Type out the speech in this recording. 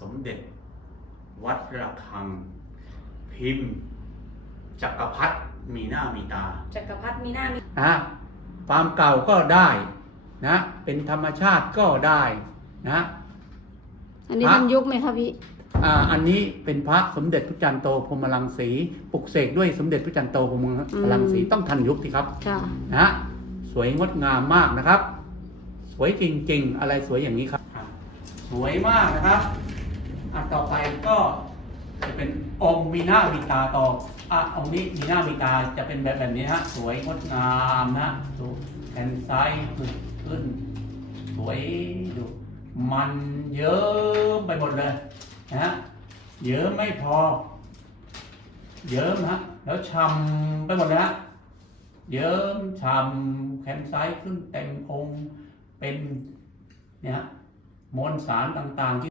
สมเด็จ วัดระฆัง พิมพ์ จักรพรรดิมีหน้ามีตา จักรพรรดิมีหน้ามีนะความเก่าก็ได้นะ เป็นธรรมชาติก็ได้นะอันนี้ฮะมันยุคไหมคะพี่อ่าอันนี้เป็นพระสมเด็จพระจันทร์โตพรหมรังสีปลุกเสกด้วยสมเด็จพระจันทร์โตพรหมรังสีต้องทันยุคที่ครับค่ะนะฮะสวยงดงามมากนะครับ สวยจริงๆ อะไรสวยอย่างนี้ครับ สวยมากนะครับอะต่อไปก็ จะเป็นองค์มีหน้ามีตาต่ออะองค์นี้มีหน้ามีตาจะเป็นแบบแบบนี้ฮะสวยงดงามนะดูแขนซ้ายขึ้นขึ้น สวยดูมันเยิ้มไปหมดเลยนะฮะเยิ้มไม่พอ เยิ้มฮะแล้วช้ำไปหมดเลยฮะเยิ้มชำแขนซ้ายขึ้นเต็มองค์เป็นเนี่ยมวลสารต่างๆที่